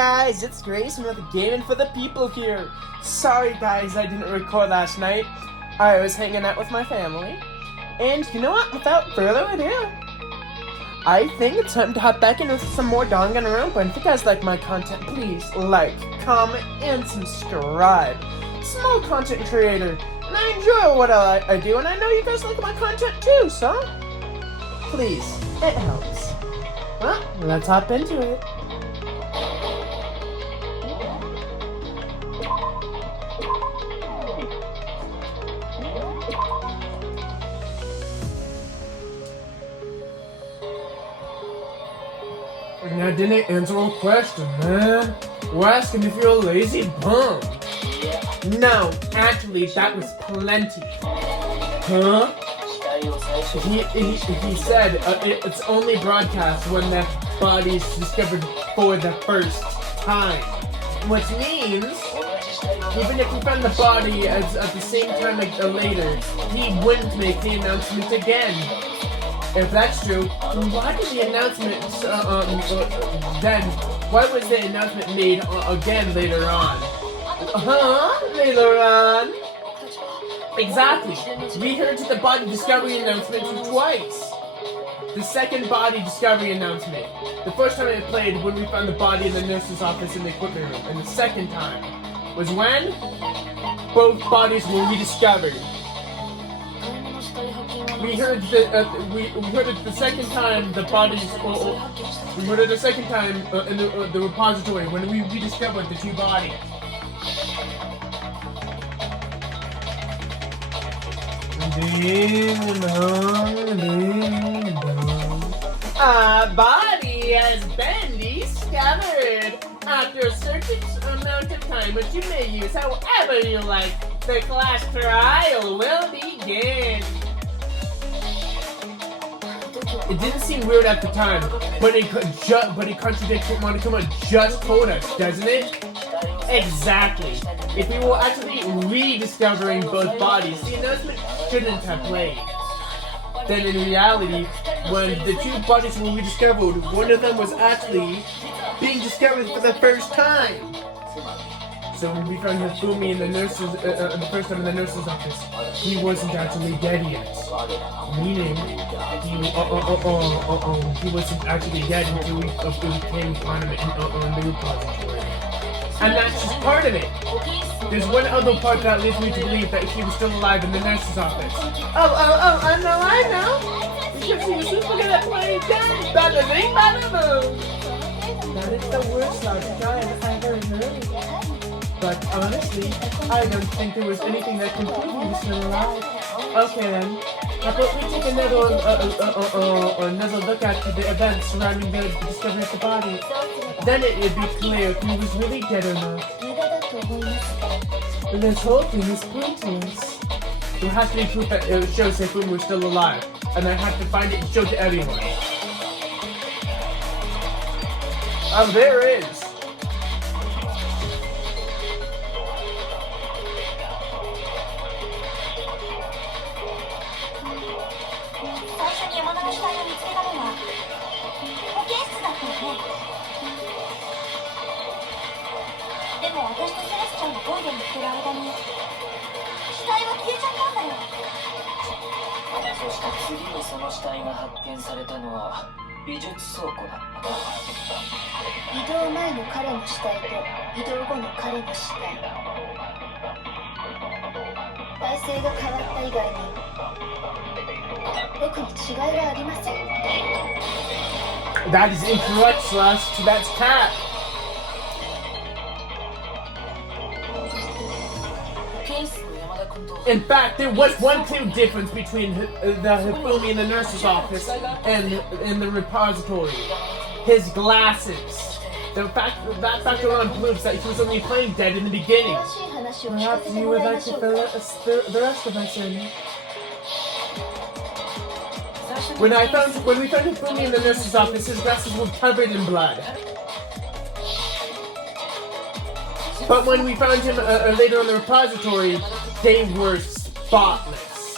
guys, it's Grayson with Gaming for the People here. Sorry guys, I didn't record last night. I was hanging out with my family. And you know what? Without further ado, I think it's time to hop back into some more Danganronpa. And if you guys like my content, please like, comment, and subscribe. Small content creator, and I enjoy what I do, and I know you guys like my content too, so please, it helps. Well, let's hop into it. I didn't answer a question, man. We're asking if you're a lazy bum. No, actually, that was plenty. Huh? He said it's only broadcast when the body's discovered for the first time. Which means, even if we found the body at the same time later, he wouldn't make the announcement again. If that's true, why did the announcement, then, why was the announcement made again later on? Later on? Exactly. We heard the body discovery announcement twice. The second body discovery announcement. The first time it played when we found the body in the nurse's office in the equipment room. And the second time was when both bodies were rediscovered. We heard we heard it the second time the bodies. We heard it the second time in the repository when we rediscovered the two bodies. A body has been discovered after a certain amount of time, which you may use however you like. The class trial will begin. It didn't seem weird at the time, but it contradicts what Monokuma just told us, doesn't it? Exactly. If we were actually rediscovering both bodies, the announcement shouldn't have played. Then in reality, when the two bodies were rediscovered, one of them was actually being discovered for the first time. So when we found Hifumi in the nurse's, the first time in the nurse's office, he wasn't actually dead yet. Meaning, he wasn't actually dead until we came upon him in the repository. And that's just part of it. There's one other part that leads me to believe that he was still alive in the nurse's office. I know. Because he was super good at playing dead. Bada bing, bada boom. That is the worst logic I have ever heard. But honestly, I don't think there was anything that can prove he was still alive. Okay then. How about we take another look at the events surrounding the discovery of the body. Then it would be clear if he was really dead or not. This whole thing is pointless. There has to be proof that it shows Hifumi was still alive. And I have to find it and show it to everyone. There is. That is incorrect, Celeste. That's Cat. In fact, there was one clear difference between the Hifumi in the nurse's office and in the repository. His glasses. That fact alone proves that he was only playing dead in the beginning. Perhaps you would like to fill the rest of us in. When we found Hifumi in the nurse's office, his glasses were covered in blood. But when we found him later in the repository, they were spotless.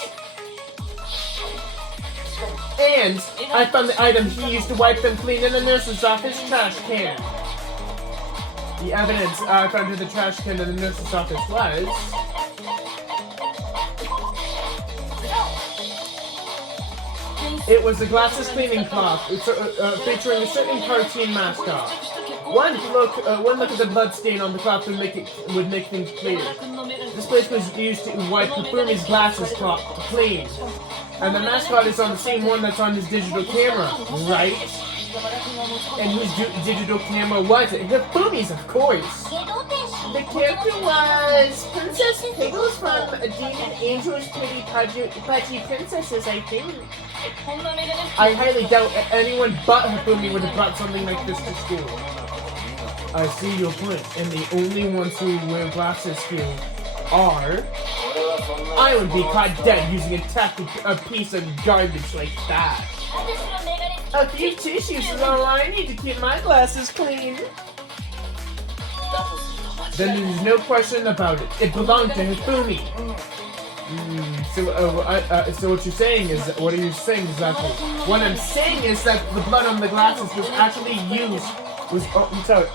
And I found the item he used to wipe them clean in the nurse's office trash can. The evidence found in the trash can in the nurse's office was... It was the glasses cleaning cloth, featuring a certain cartoon mascot. One look at the blood stain on the cloth would make things clear. This place was used to wipe Hifumi's glasses clean, and the mascot is on the same one that's on his digital camera, right? And whose digital camera was it? Hifumi's, of course. The character was Princess Pickles from Dean and Angel's Pretty Pudgy Princesses, I think. I highly doubt anyone but Hifumi would have brought something like this to school. I see your point, and the only ones who wear glasses here are... I would be caught dead using a piece of garbage like that. A few tissues is all I need to keep my glasses clean. Then there's no question about it. It belonged to Hifumi. So what you're saying is, what are you saying exactly? What I'm saying is that the blood on the glasses was actually used.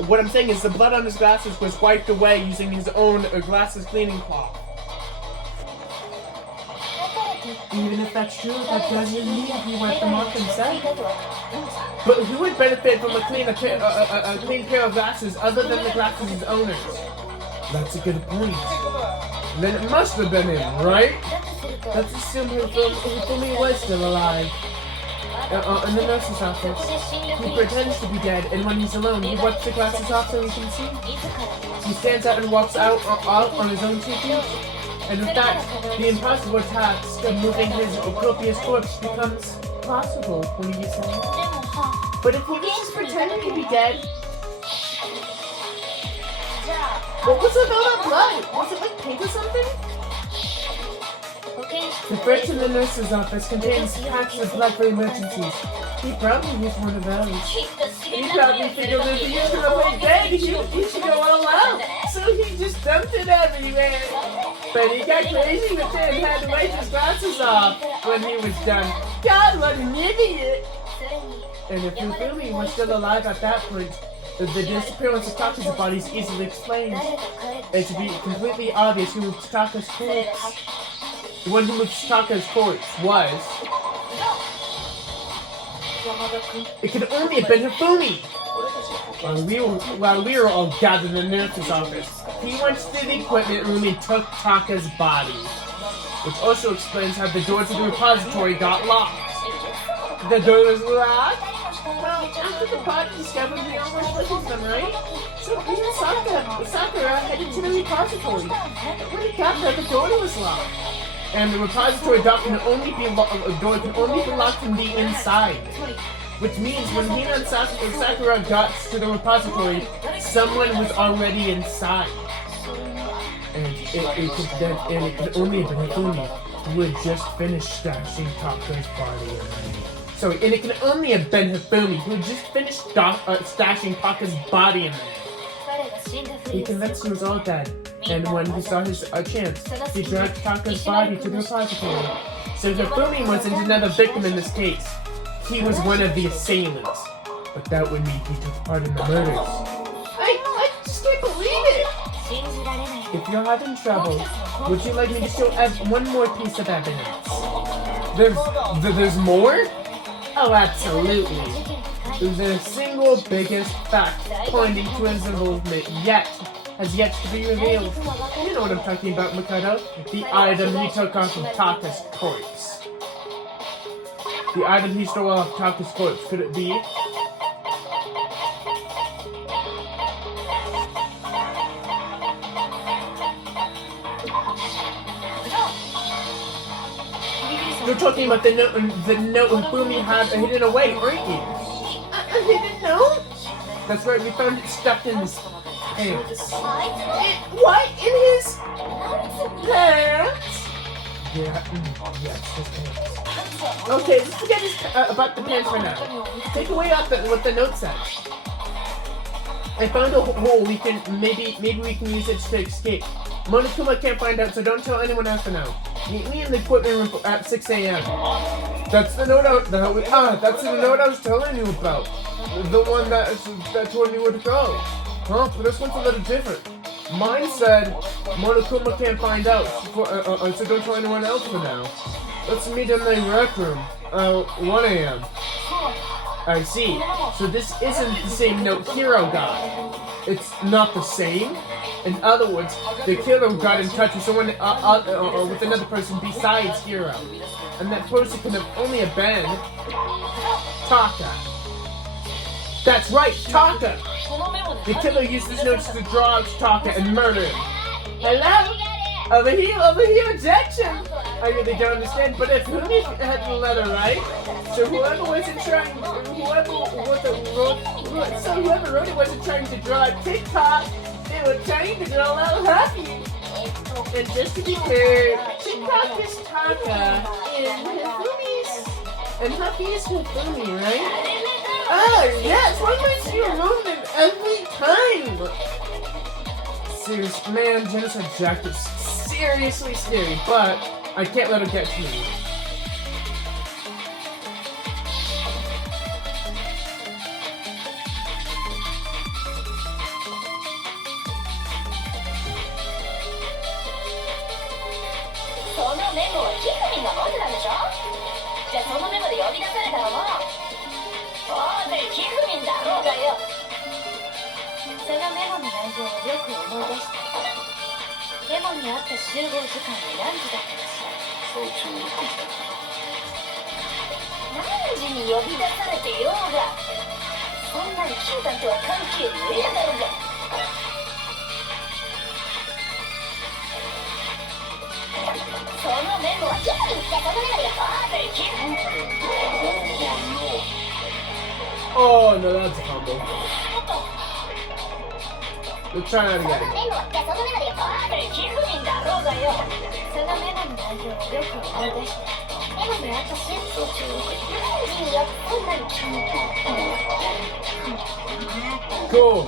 What I'm saying is the blood on his glasses was wiped away using his own glasses cleaning cloth. Even if that's true, that doesn't mean he wiped them off himself. But who would benefit from a clean pair of glasses other than the glasses' owners? That's a good point. Then it must have been him, right? Let's assume Hifumi was still alive. In the nurse's office. He pretends to be dead, and when he's alone, he wipes the glasses off so he can see. He stands out and walks out on his own two feet. And with that, the impossible task of moving his copious corpse becomes possible, what do you say? But if he was just pretending to be dead, what was with all that blood? Was it like pink or something? The fridge in the nurse's office contains packs of blood for emergencies. He probably used one of those. He probably figured that if he was gonna play dead, he should go all out. So he just dumped it everywhere. But he got crazy with it and had to wipe his glasses off when he was done. God, what an idiot! And if Hifumi was still alive at that point, the disappearance of Taka's body is easily explained. It should be completely obvious who moved Taka's corpse. The one who moved Taka's corpse was... It could only have been Hifumi! While we were all gathered in the nurse's office, he went to the equipment room and took Taka's body. Which also explains how the door to the repository got locked. The door was locked? Well, after the body discovered the almost listened them, right? So me and Sakura headed to the repository. When he got there, the door was locked. And the repository door can only be locked from the inside. Which means when he and Sakura got to the repository, someone was already inside. And it could only have been Hifumi who had just finished stashing Taka's body. And it could only have been Hifumi who had just finished stashing Taka's body in there. He convinced he was all dead, and when he saw his chance, he dragged Taka's body to the repository. So Hifumi wasn't another victim in this case. He was one of the assailants. But that would mean he took part in the murders. I just can't believe it! If you're having trouble, would you like me to show one more piece of evidence? There's more? Oh, absolutely. The single biggest fact pointing to his involvement has yet to be revealed. You know what I'm talking about, Mikado? The item he took off of Taka's corpse. The item he stole off Taka's corpse, could it be? You're talking about the note Hifumi had hidden away, aren't you? A hidden note? That's right, we found it stuffed in his pants. What? In his pants? Yeah, yes, his pants. Okay, let's forget about the pants for now. Take away what the note says. I found a hole maybe we can use it to escape. Monokuma can't find out, so don't tell anyone else for now. Meet me in the equipment room at 6 a.m. That's the note that's the note I was telling you about. The one that told me where to go. Huh? But this one's a little different. Mine said, Monokuma can't find out, so don't tell anyone else for now. Let's meet in the rec room. 1 a.m. I see. So this isn't the same note Hero got. It's not the same? In other words, the killer got in touch with someone, with another person besides Hero. And that person could have only have been Taka. That's right, Taka! The killer used his notes to draw out Taka and murder him. Hello? Over here, objection! I really don't understand, but if Fumi had the letter right, so whoever wrote it wasn't trying to draw a TikTok, they were trying to draw a little happy. And just to be clear, TikTok is Taka, and Happy is Hifumi, right? Oh, yes! Why am I see a Roman every time? Seriously, man, Genocide Jack is seriously scary, but I can't let it get to me. Oh no, that's a combo. Let's try that again. Cool.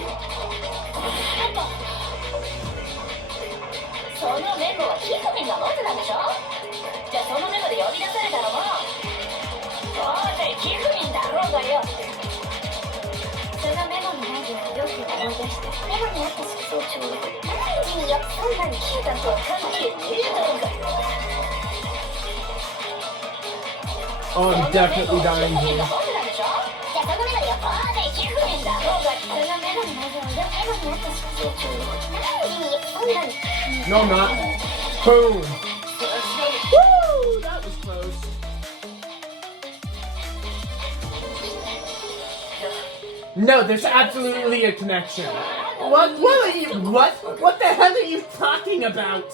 Oh, I'm definitely dying here. No, I'm not. Boom. Woo! That was close. No, there's absolutely a connection. What the hell are you talking about?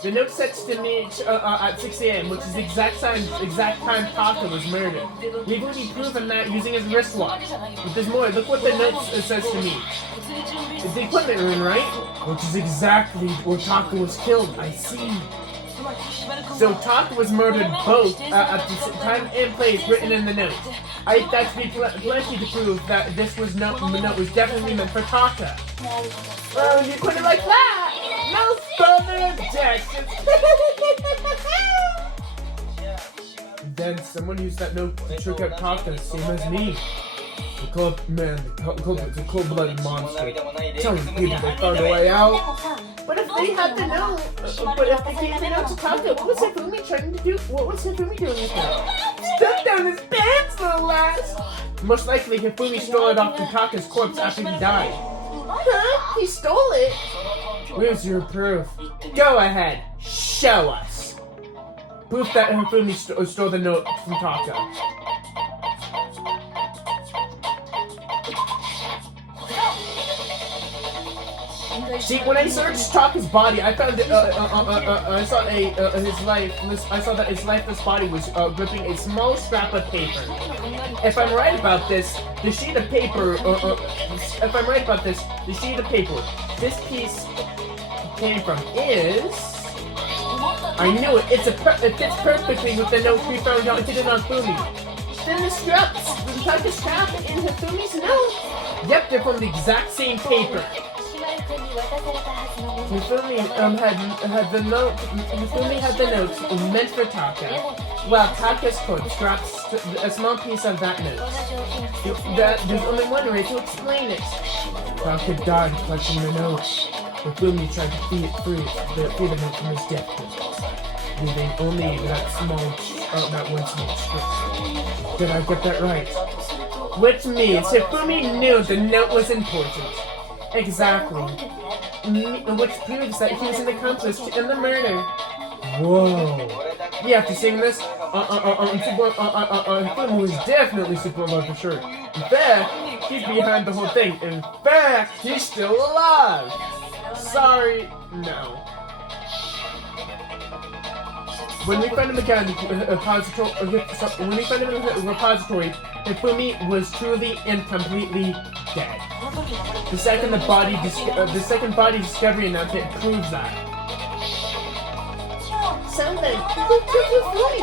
The note sets to me at 6 a.m., which is the exact time Taka was murdered. We've already proven that using his wristwatch. But there's more. Look what the note says to me. It's the equipment room, right? Which is exactly where Taka was killed. I see. So Taka was murdered both at the time and place written in the note. That's plenty to prove that this was note was definitely meant for Taka. Well, you put it like that. No further objections. Then someone used that note to trick out Taka, same as me. It's a cold-blooded monster. Telling people they found a way out. But if they had the note, if they gave the note to Taka, what was Hifumi trying to do? What was Hifumi doing with it? Stuck down his pants, little lass! Most likely, Hifumi stole it off the Taka's corpse after he died. Huh? He stole it? Where's your proof? Go ahead, show us. Proof that Hifumi stole the note from Taka. See, when I searched Taka's body, I found I saw that his lifeless body was gripping a small scrap of paper. If I'm right about this, the sheet of paper. This piece came from is. I knew it. It fits perfectly with the note we found out hidden on Fumi. Then the Taka's scrap in Hifumi's note. Yep, they're from the exact same paper. Hifumi had the notes meant for Taka. Well, Taka's corpse drops a small piece of that note. There's only one way to explain it. Taka died clutching the note. Hifumi tried to free the note from his death grips, leaving only that one small strip. Did I get that right? Which means Hifumi knew the note was important. Exactly. Which proves that he was an accomplice in the murder. Whoa. Yeah, after seeing this, Hifumi was definitely super alive for sure. In fact, he's behind the whole thing. In fact, he's still alive. Sorry, no. When we find him again, repository, Hifumi was truly and completely dead. The second body discovery announcement proves that. So then, who killed Hifumi?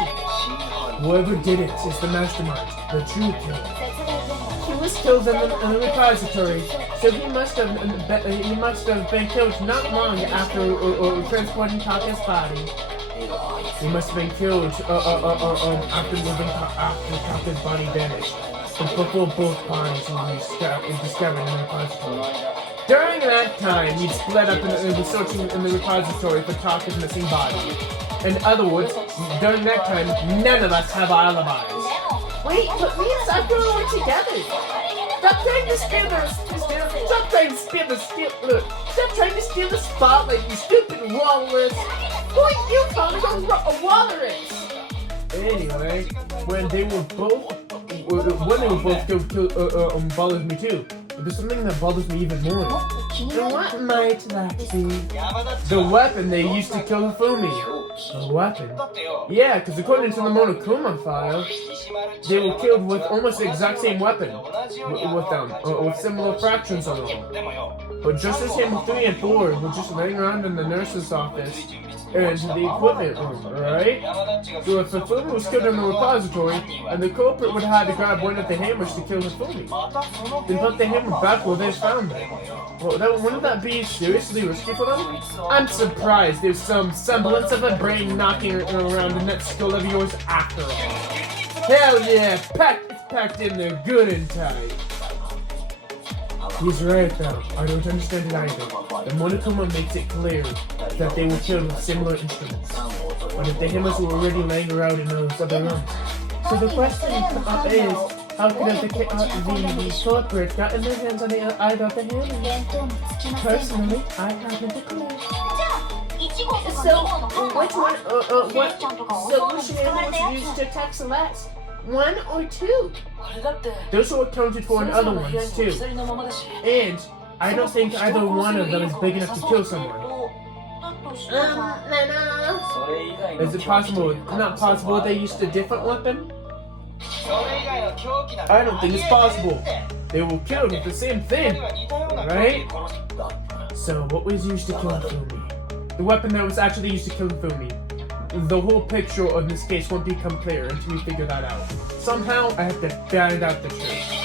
Whoever did it is the mastermind, the true killer. He was killed in the repository, so he must have been killed not long after transporting Taka's body. He must have been killed after Taka's body vanished, before both bodies were discovered in the repository. During that time, he split up and was searching in the repository for Taka's missing body. In other words, during that time, none of us have alibis. Wait, but me and Sakura were together. Stop trying to steal the spotlight, you stupid walrus. Who are you calling a walrus? Anyway, when they were both killed, bothers me too. But there's something that bothers me even more. And what might that be? The weapon they used to kill Hifumi. A weapon? Yeah, because according to the Monokuma file, they were killed with almost the exact same weapon with similar fractions on them. But just as him 3 and 4 were just laying around in the nurse's office and the equipment room, right? So if Hifumi was killed in the repository, and the culprit would have had to grab one of the hammers to kill Hifumi, then put the hammer back where they found it. Well, wouldn't that be seriously risky for them? I'm surprised there's some semblance of a brain knocking around in that skull of yours after all. Hell yeah, it's packed in there good and tight. He's right though, I don't understand it either. The Monokuma makes it clear that they were killed with similar instruments. But if the hammers were already laying around in those other rooms. So the question is, how could the culprit gotten their hands on either of the hammers? Personally, I haven't a clue. So, what solution was used to attack Celeste? 1 or 2? Those were accounted for in other ones too. And I don't think either one of them is big enough to kill someone. Is it possible? Not possible they used a different weapon? I don't think it's possible. They were killed with the same thing, right? So what was used to kill Hifumi? The weapon that was actually used to kill Hifumi. The whole picture of this case won't become clear until we figure that out. Somehow, I have to find out the truth.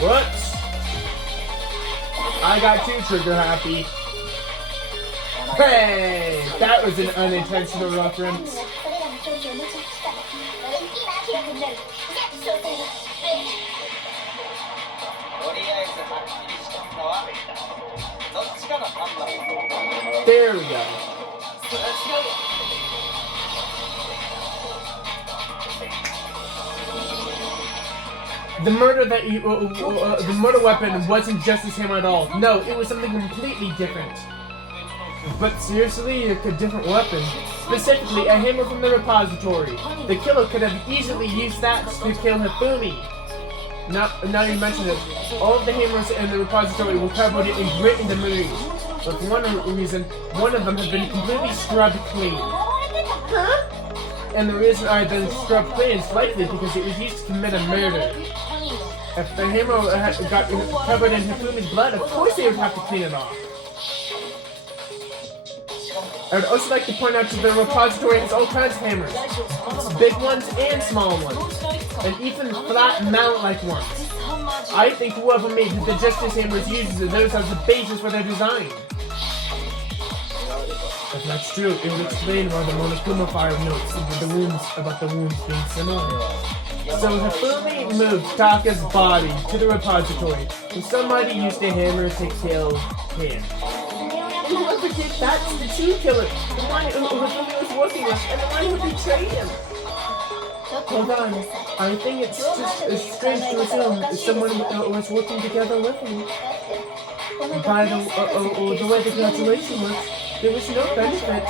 What? I got too trigger happy. Hey, that was an unintentional reference. There we go. The murder weapon wasn't just his hammer at all. No, it was something completely different. But seriously, a different weapon. Specifically, a hammer from the repository. The killer could have easily used that to kill Hifumi. Now you mention it, all of the hammers in the repository were covered in grit and debris. but for one reason, one of them had been completely scrubbed clean. Huh? And the reason I had been scrubbed clean is likely because it was used to commit a murder. If the hammer got covered in Hifumi's blood, of course they would have to clean it off. I would also like to point out that the repository has all kinds of hammers. Big ones and small ones. And even flat mount-like ones. I think whoever made the Justice Hammers uses those as the basis for their design. If that's true, it would explain why the Monokuma fire notes about the wounds being similar. So Hifumi moved Taka's body to the repository, and somebody used a hammer to kill him. And whoever did that's the true killer, the one who Hifumi was working with, and the one who betrayed him. Hold on, I think it's just strange to assume that someone was working together with him. By the way the calculation works, there was no benefit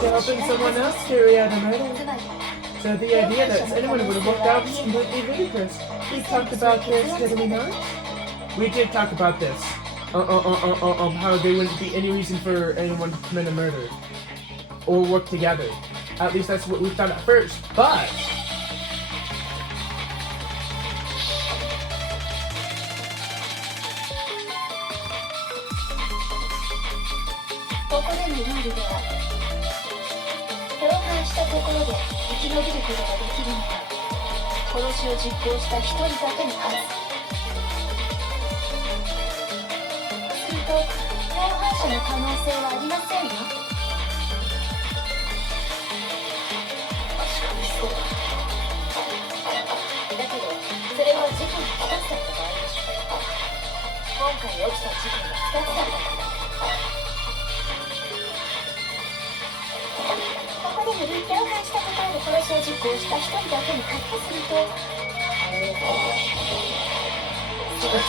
to helping someone else carry out a murder. So the idea that anyone would have worked out was completely ludicrous. We talked about this, did we not? We did talk about this. How there wouldn't be any reason for anyone to commit a murder. Or work together. At least that's what we thought at first. But...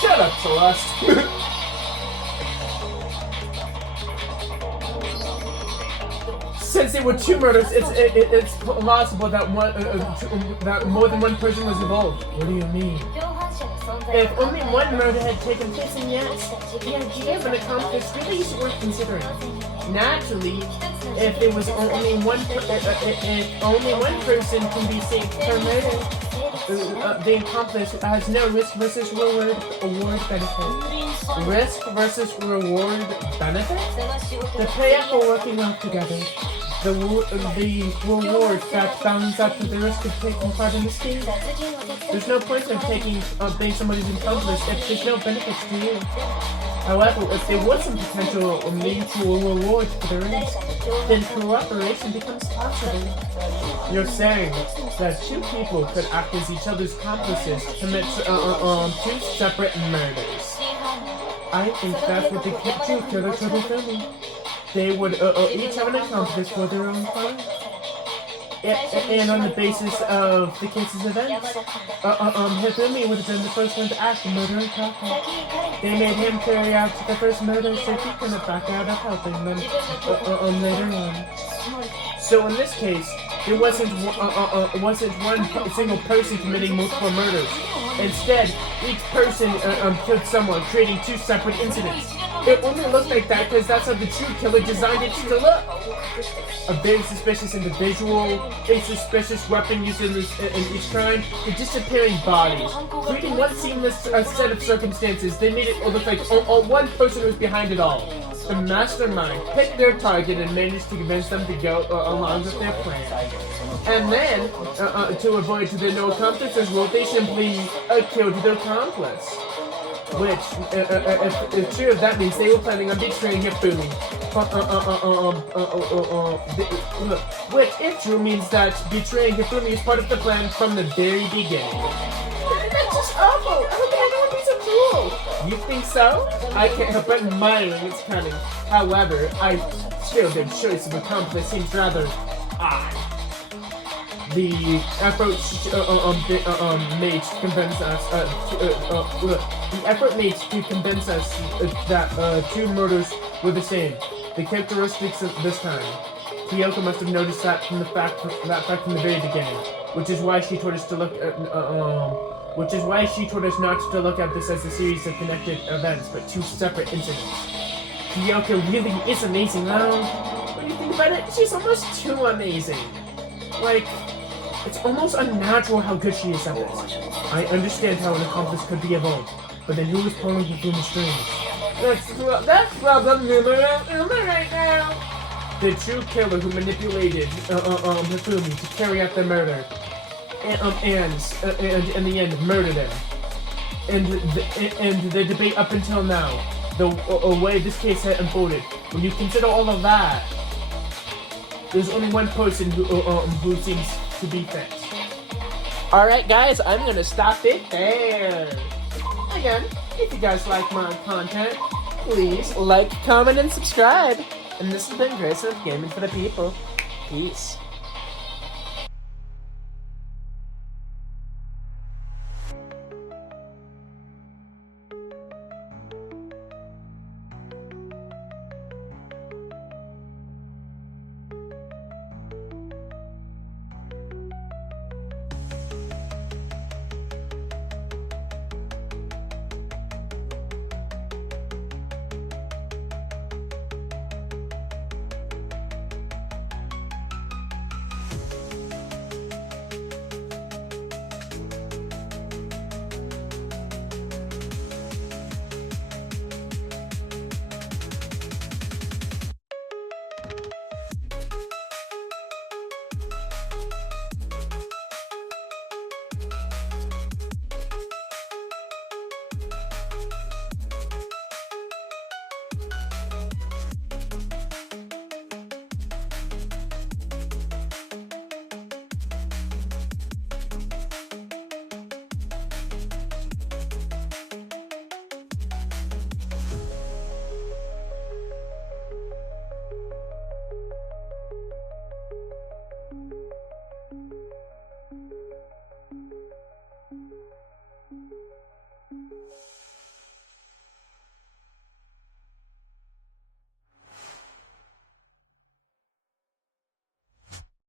Shut up, Celeste. Since there were two murders, it's possible that that more than one person was involved. What do you mean? If only one murder had taken place, then yes, the idea of an accomplice really is worth considering. Naturally, if there was only one person can be saved per murder, the accomplice has no risk versus reward benefit. Risk versus reward benefit? The payoff for working well together. The reward that balance out the risk of taking part in the scheme. There's no point of being somebody's accomplice if there's no benefits to you. However, if there was some potential mutual reward for the risk, then cooperation becomes possible. You're saying that two people could act as each other's accomplices to commit two separate murders. I think that's what the true killer could have done. They would each have an accomplice for their own crime. And on the basis of the case's events, Hifumi would have been the first one to act and murder Taka. They made him carry out the first murder so he couldn't back out of helping them later on. So in this case, there wasn't one single person committing multiple murders. Instead, each person killed someone, creating two separate incidents. It only looked like that because that's how the true killer designed it to look. A very suspicious individual, a suspicious weapon used in each crime, and disappearing bodies. Creating one seamless set of circumstances, they made it look like one person was behind it all. The mastermind picked their target and managed to convince them to go along with their plan. And then, to avoid the no accomplices rule, they simply killed their accomplice. Which, if true, that means they were planning on betraying Hifumi. Which, if true, means that betraying Hifumi is part of the plan from the very beginning. That's just awful! How can anyone be so cruel? You think so? I can't help but admiring its cunning. However, I feel their choice of accomplice seems rather odd. The effort made to convince us that two murders were the same. The characteristics of this time. Kyoko must have noticed that from the fact from the very beginning, which is why she told us to look at not to look at this as a series of connected events, but two separate incidents. Kyoko really is amazing, though. When you think about it, she's almost too amazing. Like, it's almost unnatural how good she is at this. I understand how an accomplice could be evolved, but then who was pulling the strings? That's problem numero uno right now. The true killer who manipulated Hifumi to carry out the murder, and in the end murdered him. And the debate up until now, the way this case had unfolded, when you consider all of that, there's only one person who seems to be fixed. Alright guys, I'm gonna stop it there. Again, if you guys like my content, please like, comment, and subscribe. And this has been Grayson of Gaming for the People. Peace.